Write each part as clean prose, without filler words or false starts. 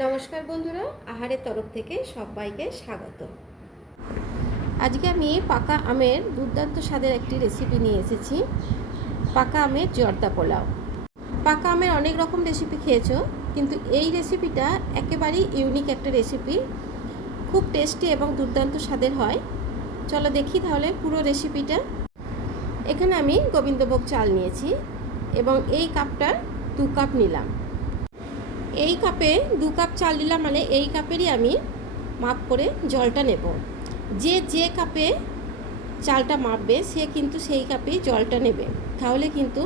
নমস্কার বন্ধুরা, আহারের তরফ থেকে সবাইকে স্বাগত। আজকে আমি পাকা আমের দুর্দান্ত স্বাদের একটি রেসিপি নিয়ে এসেছি, পাকা আমের জর্দা পোলাও। পাকা আমের অনেক রকম রেসিপি খেয়েছো, কিন্তু এই রেসিপিটা একেবারেই ইউনিক একটা রেসিপি, খুব টেস্টি এবং দুর্দান্ত স্বাদের হয়। চলো দেখি তাহলে পুরো রেসিপিটা। এখানে আমি গোবিন্দভোগ চাল নিয়েছি এবং এই কাপটার 2 কাপ নিলাম। এই কাপে 2 কাপ চাল দিলাম, মানে এই কাপেরই আমি মাপ করে জলটা নেব। যে কাপে চালটা মাপবে সে কিন্তু সেই কাপেই জলটা নেবে, তাহলে কিন্তু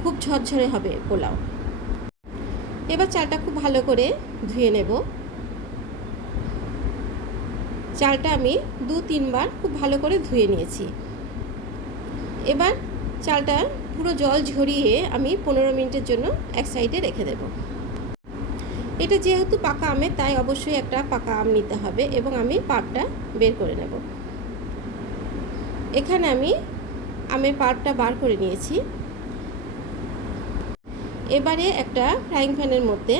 খুব ঝরঝরে হবে পোলাও। এবার চালটা খুব ভালো করে ধুয়ে নেব। চালটা আমি 2-3 বার খুব ভালো করে ধুয়ে নিয়েছি। এবার চালটা পুরো জল ঝরিয়ে আমি 15 মিনিটের জন্য এক সাইডে রেখে দেব। এটা যেহেতু পাকা আমের, তাই অবশ্যই একটা পাকা আম নিতে হবে এবং আমি পাল্পটা বের করে নেব। এখানে আমি আমের পাল্পটা বার করে নিয়েছি। এবারে একটা ফ্রাইং প্যানের মধ্যে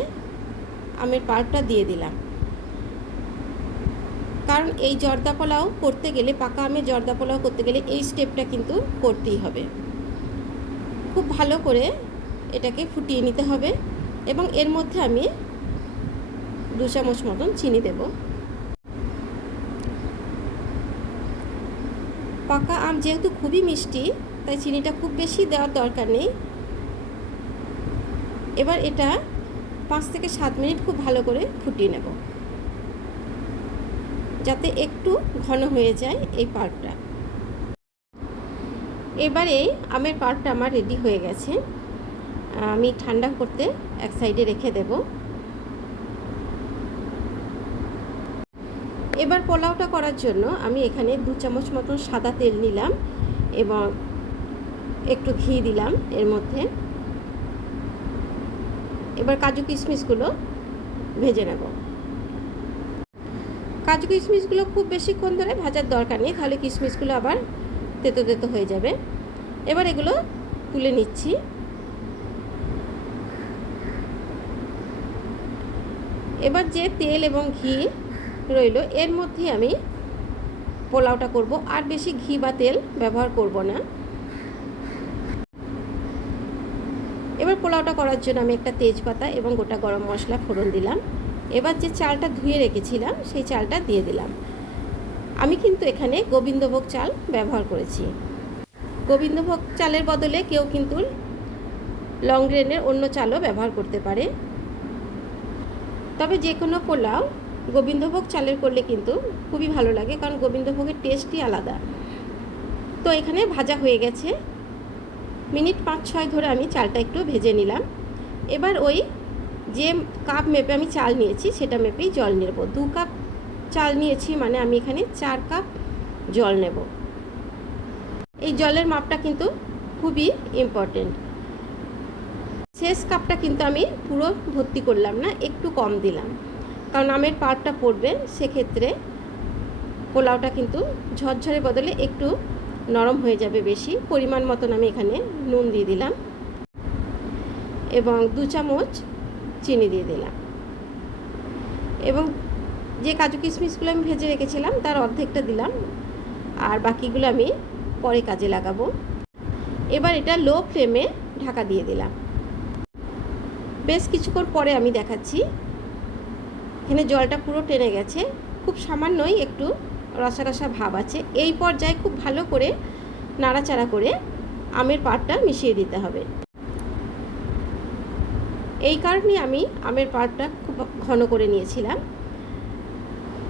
আমের পাল্পটা দিয়ে দিলাম, কারণ এই জর্দা পোলাও করতে গেলে, পাকা আমের জর্দা পোলাও করতে গেলে এই স্টেপটা কিন্তু করতেই হবে। খুব ভালো করে এটাকে ফুটিয়ে নিতে হবে এবং এর মধ্যে আমি 2 চামচ মতন চিনি দেব। পাকা আম যেহেতু খুবই মিষ্টি, তাই চিনিটা খুব বেশি দেওয়ার দরকার নেই। এবার এটা 5 থেকে 7 মিনিট খুব ভালো করে ফুটিয়ে নেব, যাতে একটু ঘন হয়ে যায় এই পাল্পটা। এবারে আমের পাল্পটা আমার রেডি হয়ে গেছে। আমি ঠান্ডা করতে এক সাইডে রেখে দেব। এবার পোলাওটা করার জন্য আমি এখানে 2 চামচ মতন সাদা তেল নিলাম এবং একটু ঘি দিলাম এর মধ্যে। এবার কাজু কিশমিশগুলো ভেজে নেব। কাজু কিশমিশগুলো খুব বেশিক্ষণ ধরে ভাজার দরকার নেই, তাহলে কিশমিশগুলো আবার তেতো তেতো হয়ে যাবে। এবার এগুলো তুলে নিচ্ছি। এবার যে তেল এবং ঘি রইল, এর মধ্যে আমি পোলাওটা করব, আর বেশি ঘি বা তেল ব্যবহার করব না। এবার পোলাওটা করার জন্য আমি একটা তেজপাতা এবং গোটা গরম মশলা ফোড়ন দিলাম। এবার যে চালটা ধুয়ে রেখেছিলাম সেই চালটা দিয়ে দিলাম। আমি কিন্তু এখানে গোবিন্দভোগ চাল ব্যবহার করেছি। গোবিন্দভোগ চালের বদলে কেউ কিন্তু লং গ্রেনের অন্য চালও ব্যবহার করতে পারে, তবে যে কোনো পোলাও গোবিন্দভোগ চালের করলে কিন্তু খুবই ভালো লাগে, কারণ গোবিন্দভোগের টেস্টই আলাদা। তো এখানে ভাজা হয়ে গেছে। মিনিট 5-6 ধরে আমি চালটা একটু ভেজে নিলাম। এবার ওই যে কাপ মেপে আমি চাল নিয়েছি সেটা মেপেই জল নেব। 2 কাপ চাল নিয়েছি, মানে আমি এখানে 4 কাপ জল নেব। এই জলের মাপটা কিন্তু খুবই ইম্পর্টেন্ট। শেষ কাপটা কিন্তু আমি পুরো ভর্তি করলাম না, একটু কম দিলাম, কারণ আমের পাল্পটা পড়বে, সেক্ষেত্রে পোলাওটা কিন্তু ঝরঝরে বদলে একটু নরম হয়ে যাবে বেশি। পরিমাণ মতন আমি এখানে নুন দিয়ে দিলাম এবং 2 চামচ চিনি দিয়ে দিলাম এবং যে কাজু কিশমিশগুলো আমি ভেজে রেখেছিলাম তার অর্ধেকটা দিলাম, আর বাকিগুলো আমি পরে কাজে লাগাবো। এবার এটা লো ফ্লেমে ঢাকা দিয়ে দিলাম। বেশ কিছুক্ষণ পরে আমি দেখাচ্ছি, এখানে জলটা পুরো টেনে গেছে, খুব সামান্যই একটু রসা রসা ভাব আছে। এই পর্যায়ে খুব ভালো করে নাড়াচাড়া করে আমের পাল্পটা মিশিয়ে দিতে হবে। এই কারণে আমি আমের পাল্পটা খুব ঘন করে নিয়েছিলাম,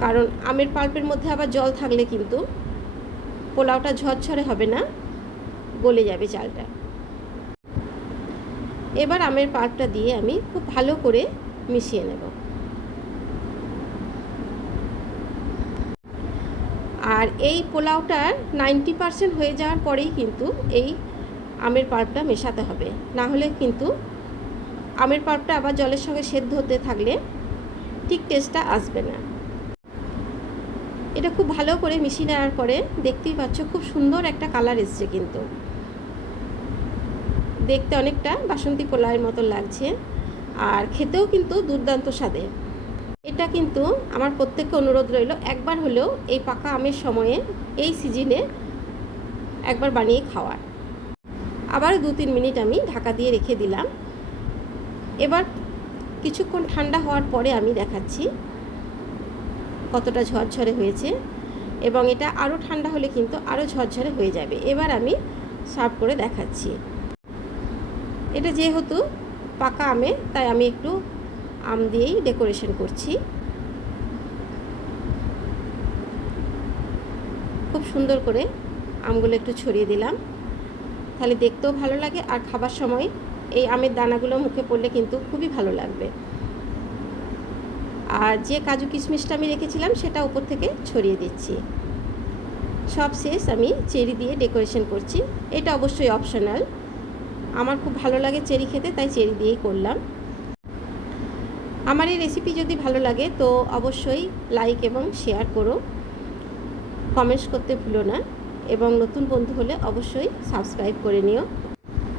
কারণ আমের পাল্পের মধ্যে আবার জল থাকলে কিন্তু পোলাওটা ঝরঝরে হবে না, গলে যাবে চালটা। এবার আমের পাল্পটা দিয়ে আমি খুব ভালো করে মিশিয়ে নেব। আর এই পোলাওটার 90% হয়ে যাওয়ার পরেই কিন্তু এই আমের পাল্পটা মেশাতে হবে, না হলে কিন্তু আমের পাল্পটা আবার জলের সঙ্গে সেদ্ধ হতে থাকলে ঠিক টেস্টটা আসবে না। এটা খুব ভালো করে মিশিয়ে নেওয়ার পরে দেখতেই পাচ্ছ খুব সুন্দর একটা কালার এসছে, কিন্তু দেখতে অনেকটা বাসন্তী পোলাওয়ের মতো লাগছে। আর খেতেও কিন্তু দুর্দান্ত স্বাদের। এটা কিন্তু আমার প্রত্যেককে অনুরোধ রইল, একবার হলেও এই পাকা আমের সময়ে, এই সিজনে একবার বানিয়ে খাওয়ার। আবার 2-3 মিনিট আমি ঢাকা দিয়ে রেখে দিলাম। এবার কিছুক্ষণ ঠান্ডা হওয়ার পরে আমি দেখাচ্ছি কতটা ঝরঝরে হয়েছে, এবং এটা আরও ঠান্ডা হলে কিন্তু আরও ঝরঝরে হয়ে যাবে। এবার আমি সার্ভ করে দেখাচ্ছি। এটা যেহেতু পাকা আমের, তাই আমি একটু আম দিয়েই ডেকোরেশন করছি। খুব সুন্দর করে আমগুলো একটু ছড়িয়ে দিলাম, তাহলে দেখতেও ভালো লাগে, আর খাবার সময় এই আমের দানাগুলো মুখে পড়লে কিন্তু খুবই ভালো লাগবে। আর যে কাজু কিশমিশটা আমি রেখেছিলাম সেটা উপর থেকে ছড়িয়ে দিচ্ছি। সব শেষ আমি চেরি দিয়ে ডেকোরেশন করছি। এটা অবশ্যই অপশনাল, আমার খুব ভালো লাগে চেরি খেতে, তাই চেরি দিয়েই করলাম। আমার এই রেসিপি যদি ভালো লাগে তো অবশ্যই লাইক এবং শেয়ার করো, কমেন্টস করতে ভুলো না, এবং নতুন বন্ধু হলে অবশ্যই সাবস্ক্রাইব করে নিও।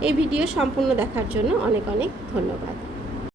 এই ভিডিও সম্পূর্ণ দেখার জন্য অনেক অনেক ধন্যবাদ।